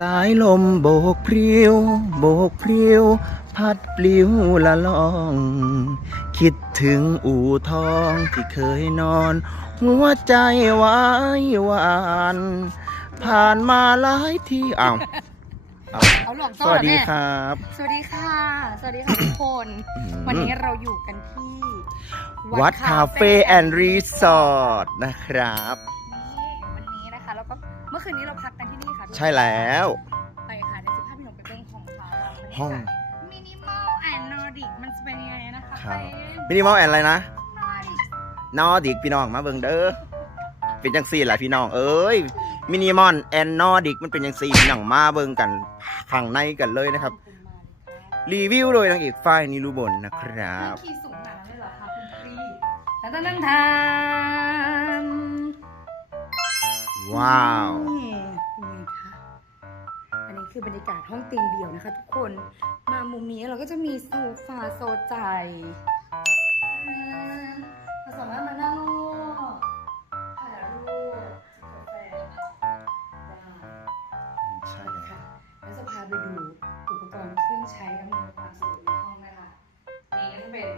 สายลมโบกพริ้ว โบกพริ้ว พัดปลิวละล่อง คิดถึงอู่ทองที่เคยนอน หัวใจไว้หวาน ผ่านมาหลายที่อ้าวอ้าวเอาหลอกสต้อวัสเหรอดีเนี่ยครับ สวัสดีค่ะ สวัสดีค่ะทุกคนวันนี้เราอยู่กันที่วัดคาเฟ่แอนด์รีสอร์ทนะครับ นี่วันนี้นะคะแล้วก็เมื่อคืนนี้เราพักกันที่นี่ค่ะทุกคน ใช่แล้ว ไปค่ะเดี๋ยวจะพาพี่หนุ่มไปเบิ้งของเขาห้อง มินิมอลแอนด์นอร์ดิกมันจะเป็นยังไงนะคะครับเป็นมินิมอลแอนอะไรนะนอร์ดิกนอร์ดิกพี่น้องมาเบิ่งเด้อเป็นจังซี่แหละพี่น้องเอ้ยมินิมอลแอนนอร์ดิกมันเป็นจังซี่พี่น้องมาเบิ่งกันข้างในกันเลยนะครับ รีวิวโดยนางเอกฝ้ายนิรุบลนะครับขี่สูงขนาดนั้นเลยเหรอคะคุณพี่ตันตันตันทานว้าวนี่นี่ค่ะอันนี้ คือบรรยากาศห้องเตียงเดี่ยวนะคะ ทุกคนมามุมนี้เราก็จะมีโซฟาโซใจอ่าเราสามารถมานั่งโลกถ่ายรูปกาแฟได้ใช่ค่ะแล้วจะพาไปดูอุปกรณ์เครื่องใช้อำนวยความสะดวกในห้องนะคะนี่ก็จะเป็น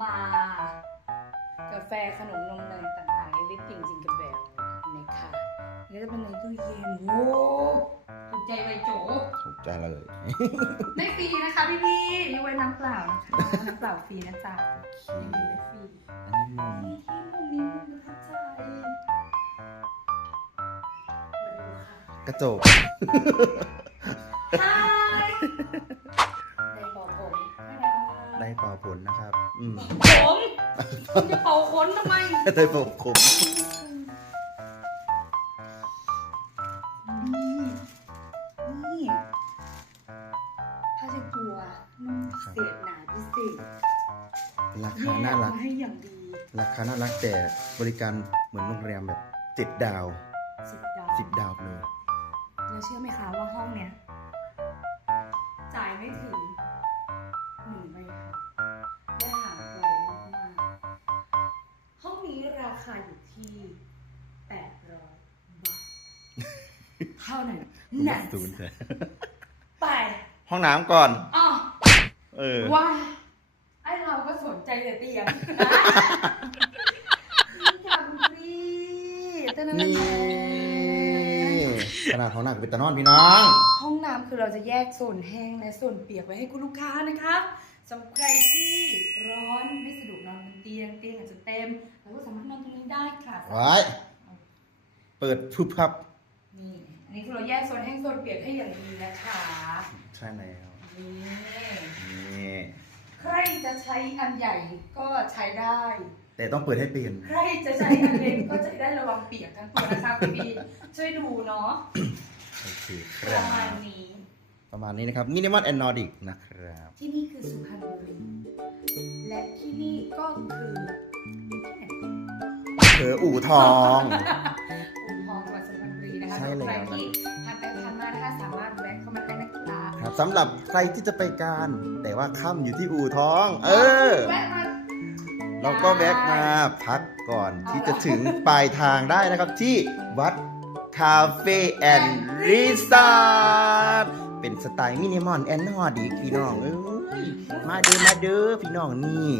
บาร์กาแฟขนมนมเนยต่างๆ everything จริงกับแบบนะคะนี่ก็จะเป็นในตู้เย็นโอ้ กใจไวโจถูกใจเลย ได้ฟรีนะคะพี่พี่ๆยกเว้นน้ำเปล่านะคะน้ำเปล่าฟรีนะจ๊ะไม่มีได้ฟรีอันนี้มุมนี่ที่มุมนี้มุมประทับใจมาดูค่ะกระจกใช่ได้บอกผมได้เป่าผลนะครับ อืมผมคุณจะเป่าขนทำไมได้เป่าขม ราคาน่ารักแยมให้อย่างดีราคาน่ารักแต่บริการเหมือนโรงแรมแบบเจ็ดดาวสิบดาวสิบดาวเลย แล้วเชื่อไหมคะว่าห้องเนี้ยจ่ายไม่ถึงหนึ่งใบค่ะและห่างไกลมากๆห้องนี้ราคาอยู่ที่แปดร้อยบาทเท่านั้นนั่นศูนย์เลยไป ห้องน้ำก่อนอ๋อเออว่าไอ เราก็สนใจแต่เตียงนี่ค่ะคุณพี่เต้นนี่ขนาดห้องน้ำเป็นตะนอนพี่น้อง ห้องน้ำคือเราจะแยกโซนแห้งและโซนเปียกไว้ให้คุณลูกค้านะคะสำหรับใครที่ร้อนไม่สะดวกนอนบนเตียงเตียงอาจจะเต็มเราก็สามารถนอนตรงนี้ได้ค่ะ ไว้เปิดพุบพับนี่อันนี้คือเราแยกโซนแห้งโซนเปียกให้อย่างดีนะคะ ใช่แล้วนี่นี่ใครจะใช้อันใหญ่ก็ใช้ได้ แต่ต้องเปิดให้เป็นใครจะใช้อันเล็กก็จะได้ระวังเปียกทั้งตัวนะคะคุณพี่ช่วยดูเนาะโอเคคปรัระมาณบนี้ ประมาณนี้นะครับมินิมอลแอนนอร์ดิกนะครับ ที่นี่คือสุพรรณบุรีและที่นี่ก็คือที่ไหน เธออู่ทอง ผ่านไปผ่านมานะคะสามารถแวะเข้ามาได้นะคะครับสำหรับใครที่จะไปการ แต่ว่าค่ำอยู่ที่อู่ทอง เออ แวะมา เราก็แวะมาพักก่อนที่จะถึงปลายทางได้นะครับที่วัดคาเฟ่แอนด์รีสอร์ทเป็นสไตล์มินิมอลแอนนอร์ดิกพี่น้องเอ้ยมาเด้อมาเด้อพี่น้องนี่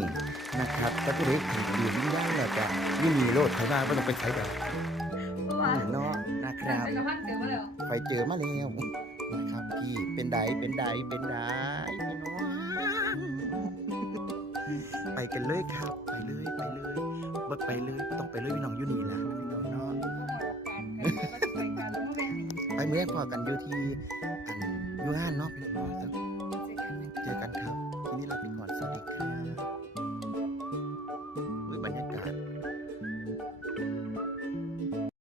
นะครับก็จะได้ถึงดื่มได้แล้วจ้ะยิ่งมีโลดใครบ้างก็ต้องไปใช้แบบว่านี่เนาะ นะคแต่รับจักรพันธ์เจอมาแล้วไปเจอมาแล้วนะครับพี่เป็นไดเป็นไดเป็นไดพี่น้องไปกันเลยครับ ไปเลยไปเลยบดไปเลยบ่ต้องไปเลยพี่น้องอยู่นี่แหละพี่น้องเนาะไปกันแล้วก็ไปไหนไปเมื่อพอกันอยู่ที่อันอยูงานเนาะพี่น้องเนาะเจอกันครับ